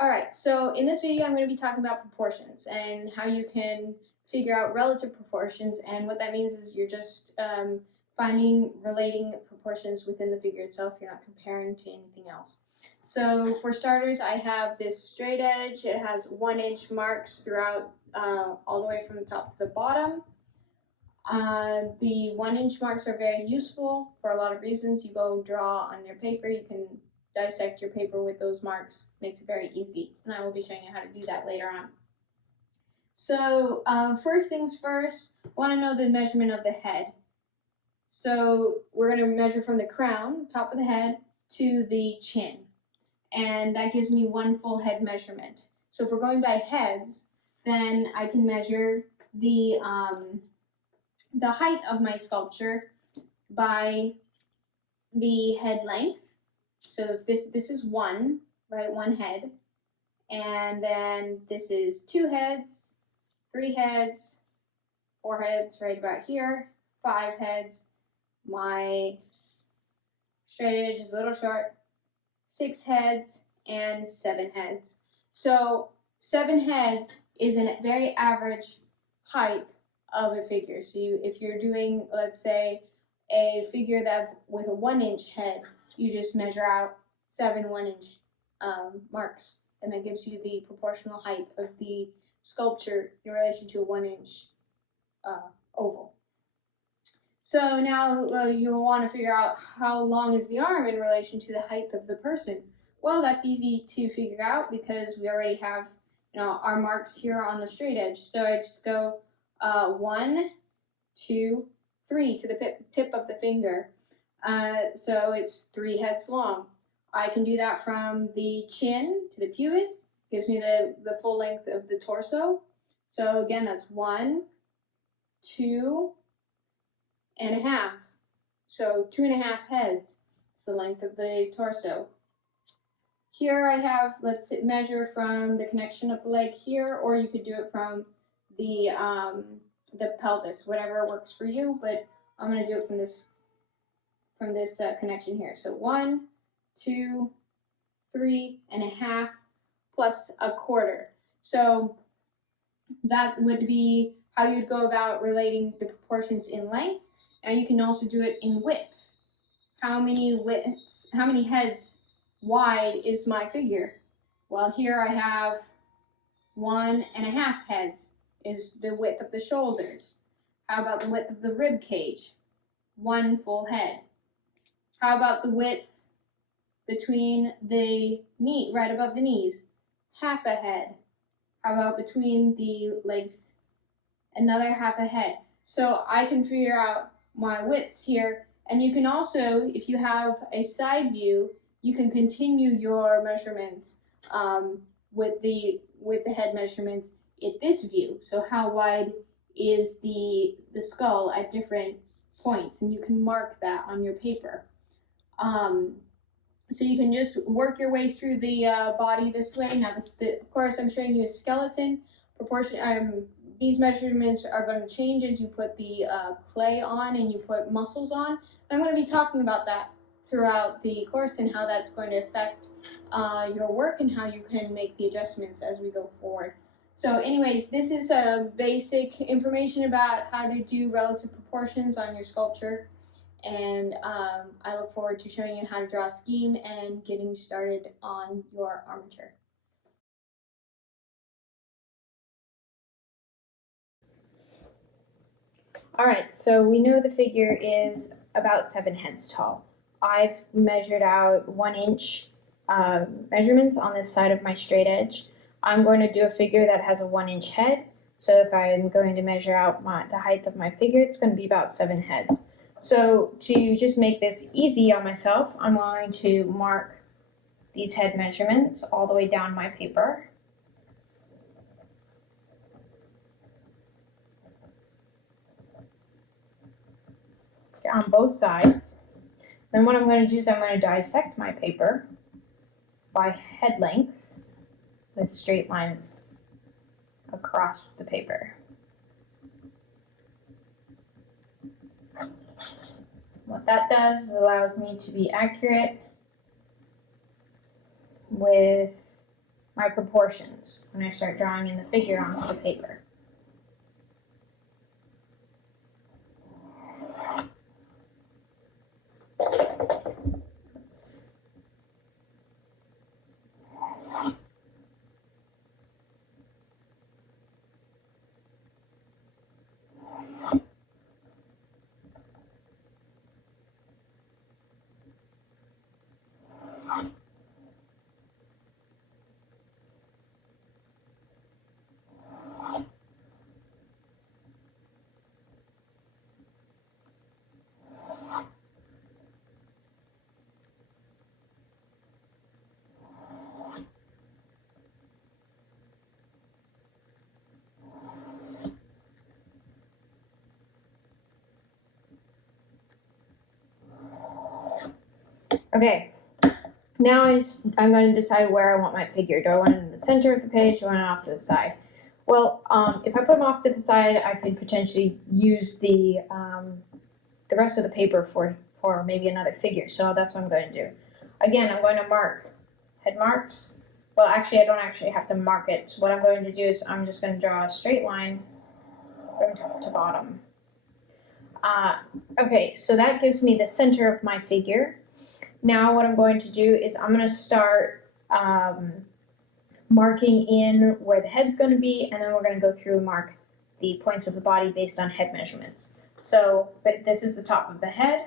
Alright, so in this video I'm going to be talking about proportions and how you can figure out relative proportions, and what that means is you're just finding relating proportions within the figure itself. You're not comparing to anything else. So for starters, I have this straight edge. It has 1 inch marks throughout all the way from the top to the bottom. The 1 inch marks are very useful for a lot of reasons. You go draw on your paper, you can dissect your paper with those marks. Makes it very easy, and I will be showing you how to do that later on. So first things first, want to know the measurement of the head. So we're going to measure from the crown, top of the head, to the chin, and that gives me one full head measurement. So if we're going by heads, then I can measure the height of my sculpture by the head length. So if this is one, right, one head, and then this is 2 heads, 3 heads, 4 heads right about here, 5 heads, my straight edge is a little short, 6 heads, and 7 heads. So 7 heads is a very average height of a figure. So if you're doing, let's say, a figure that with a 1-inch head, you just measure out 7 1-inch marks, and that gives you the proportional height of the sculpture in relation to a 1-inch oval. So now you'll want to figure out how long is the arm in relation to the height of the person. Well, that's easy to figure out because we already have our marks here on the straight edge. So I just go 1, 2, 3 to the tip of the finger. So it's 3 heads long. I can do that from the chin to the pubis. Gives me the full length of the torso. So again, that's 1, 2 and a half. So 2.5 heads. It's the length of the torso. Here I have, let's measure from the connection of the leg here, or you could do it from the pelvis, whatever works for you, but I'm going to do it from this connection here. So 1, 2, 3.5 plus 1/4. So that would be how you'd go about relating the proportions in length. And you can also do it in width. How many heads wide is my figure? Well, here I have 1.5 heads is the width of the shoulders. How about the width of the rib cage? 1 full head. How about the width between the knee, right above the knees? 1/2 a head. How about between the legs? Another 1/2 a head. So I can figure out my widths here, and you can also, if you have a side view, you can continue your measurements with the head measurements at this view. So how wide is the skull at different points, and you can mark that on your paper. So you can just work your way through the body this way. Now, of course, I'm showing you a skeleton proportion. These measurements are going to change as you put the clay on and you put muscles on. I'm going to be talking about that throughout the course and how that's going to affect your work and how you can make the adjustments as we go forward. So anyways, this is basic information about how to do relative proportions on your sculpture. And I look forward to showing you how to draw a scheme and getting started on your armature. All right, so we know the figure is about 7 heads tall. I've measured out 1-inch measurements on this side of my straight edge. I'm going to do a figure that has a 1-inch head. So if I'm going to measure out the height of my figure, it's going to be about 7 heads. So to just make this easy on myself, I'm going to mark these head measurements all the way down my paper. On both sides. Then what I'm going to do is I'm going to dissect my paper by head lengths with straight lines across the paper. What that does is allows me to be accurate with my proportions when I start drawing in the figure onto the paper. Okay, now I'm going to decide where I want my figure. Do I want it in the center of the page or want it off to the side? Well, if I put them off to the side, I could potentially use the rest of the paper for maybe another figure. So that's what I'm going to do. Again, I'm going to mark head marks. Well, actually, I don't actually have to mark it. So what I'm going to do is I'm just going to draw a straight line from top to bottom. Okay, so that gives me the center of my figure. Now what I'm going to do is I'm going to start marking in where the head's going to be, and then we're going to go through and mark the points of the body based on head measurements. So this is the top of the head.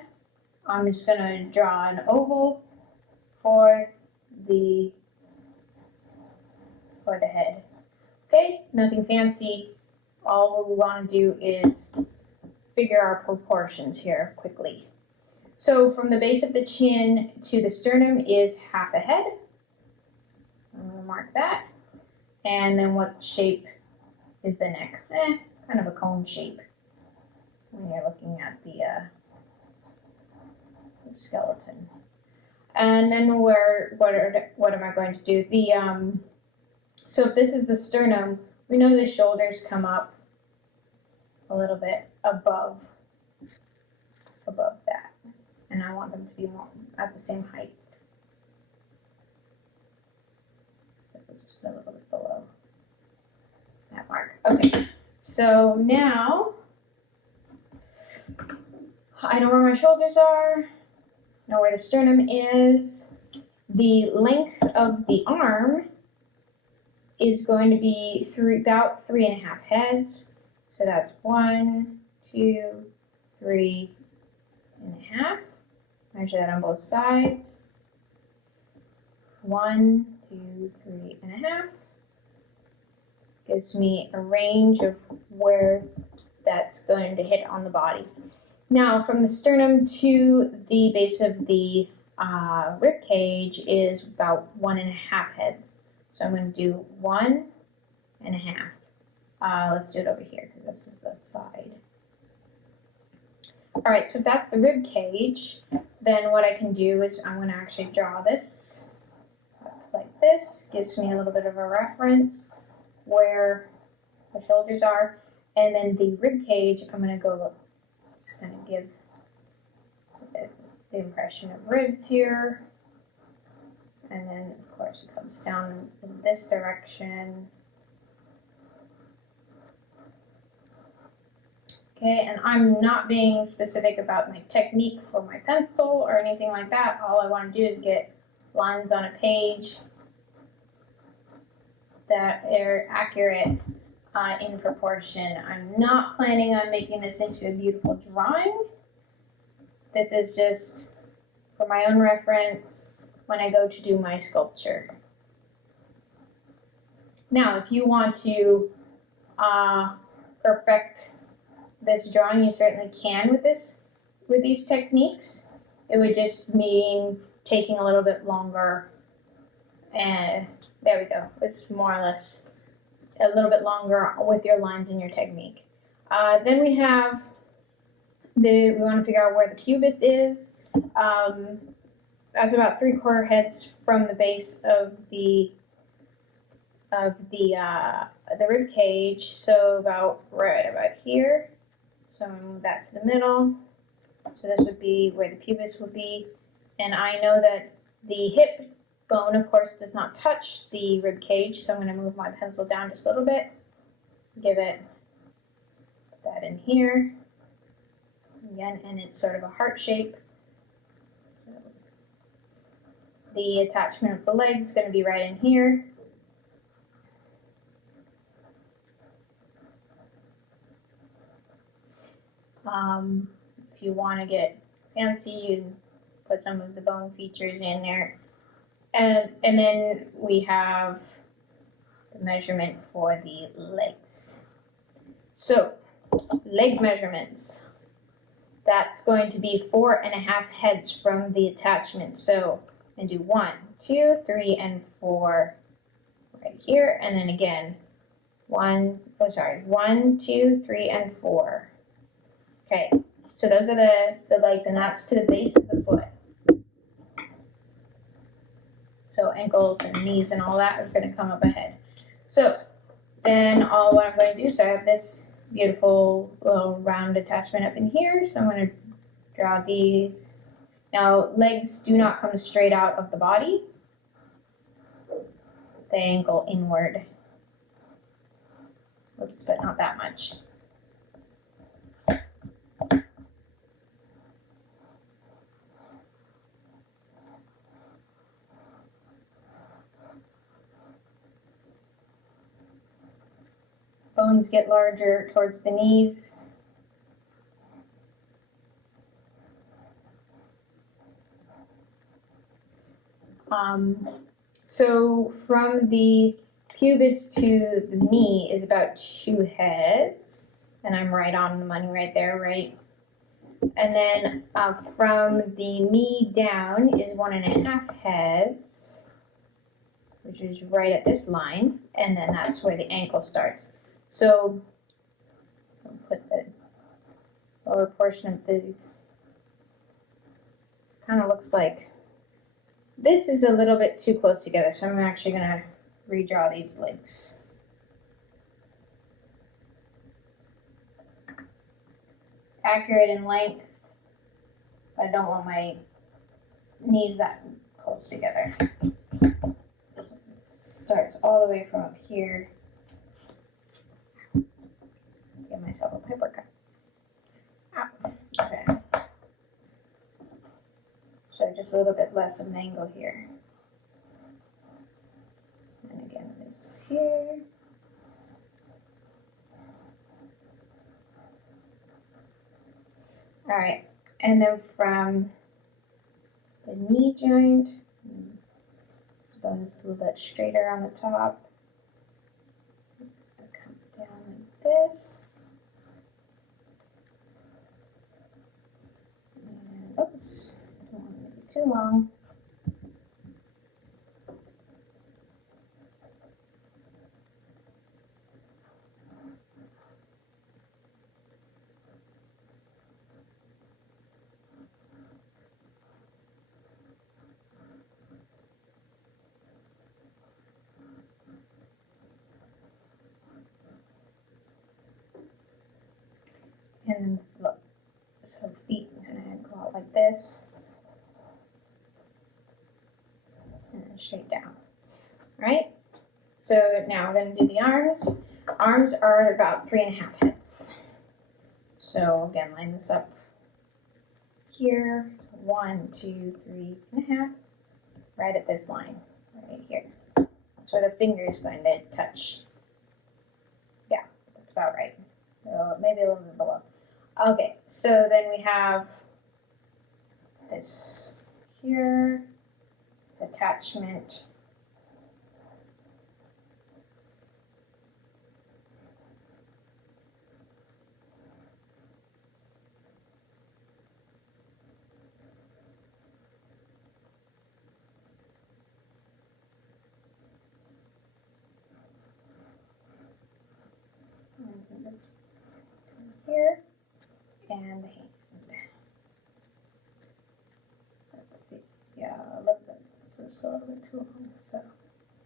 I'm just going to draw an oval for the head. Okay, nothing fancy. All we want to do is figure our proportions here quickly. So from the base of the chin to the sternum is half a head. I'm going to mark that. And then what shape is the neck? Kind of a cone shape when you're looking at the skeleton. And then what am I going to do? So if this is the sternum, we know the shoulders come up a little bit above that. And I want them to be more at the same height. So just a little bit below that mark. Okay, so now I know where my shoulders are, know where the sternum is. The length of the arm is going to be about 3.5 heads. So that's 1, 2, 3.5. Measure that on both sides. 1, 2, 3.5. Gives me a range of where that's going to hit on the body. Now, from the sternum to the base of the rib cage is about 1.5 heads. So I'm going to do 1.5. Let's do it over here because this is the side. All right, so if that's the rib cage, then what I can do is I'm going to actually draw this like this. Gives me a little bit of a reference where the shoulders are. And then the rib cage, I'm going to go just kind of give the impression of ribs here. And then, of course, it comes down in this direction. Okay, and I'm not being specific about my technique for my pencil or anything like that. All I want to do is get lines on a page that are accurate in proportion. I'm not planning on making this into a beautiful drawing. This is just for my own reference when I go to do my sculpture. Now, if you want to perfect this drawing, you certainly can with these techniques. It would just mean taking a little bit longer, and there we go. It's more or less a little bit longer with your lines and your technique. Then we have we want to figure out where the pubis is. That's about 3/4 heads from the base of the rib cage, so about right about here. So I'm going to move that to the middle. So this would be where the pubis would be. And I know that the hip bone, of course, does not touch the rib cage, so I'm going to move my pencil down just a little bit, give it that in here, again, and it's sort of a heart shape. The attachment of the leg is going to be right in here. If you want to get fancy, you put some of the bone features in there. And then we have the measurement for the legs. So, leg measurements. That's going to be 4.5 heads from the attachment. So, I'm going to do 1, 2, 3, and 4 right here. And then again, 1, 2, 3, and 4. Okay, so those are the legs, and that's to the base of the foot. So ankles and knees and all that is going to come up ahead. So then what I'm going to do, so I have this beautiful little round attachment up in here. So I'm going to draw these. Now legs do not come straight out of the body. They angle inward. Oops, but not that much. Bones get larger towards the knees. So from the pubis to the knee is about 2 heads, and I'm right on the money right there, right? And then from the knee down is 1.5 heads, which is right at this line, and then that's where the ankle starts. So I'll put the lower portion of these. This kind of looks like this is a little bit too close together, so I'm actually going to redraw these legs. Accurate in length, but I don't want my knees that close together. Starts all the way from up here. Give myself a paper cut. Okay. So just a little bit less of an angle here. And again, this here. All right, and then from the knee joint, this bone is a little bit straighter on the top. Come down like this. And, oops, I don't want to make it too long. And look, so feet kind of go out like this, and then straight down, right? So now we're going to do the arms. Arms are about 3.5 heads. So again, line this up here, 1, 2, 3.5, right at this line, right here. That's where the finger is going to touch. Yeah, that's about right. Maybe a little bit below. Okay, so then we have this here, this attachment. Here, and the hand. Let's see. Yeah, a little bit. This is a little bit too long. So,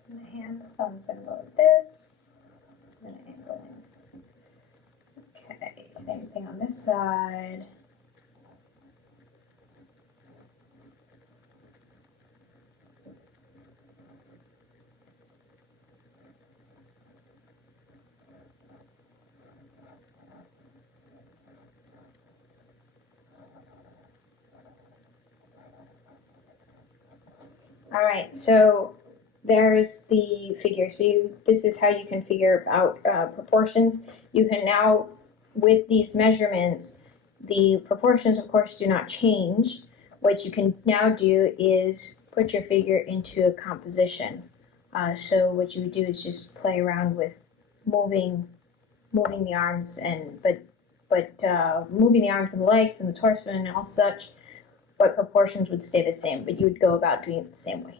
the hand, the thumb's gonna go like this. It's gonna angle in. Okay, same thing on this side. All right, so there's the figure. So this is how you can figure out proportions. You can now, with these measurements, the proportions, of course, do not change. What you can now do is put your figure into a composition. So what you would do is just play around with moving the arms moving the arms and the legs and the torso and all such, but proportions would stay the same, but you would go about doing it the same way.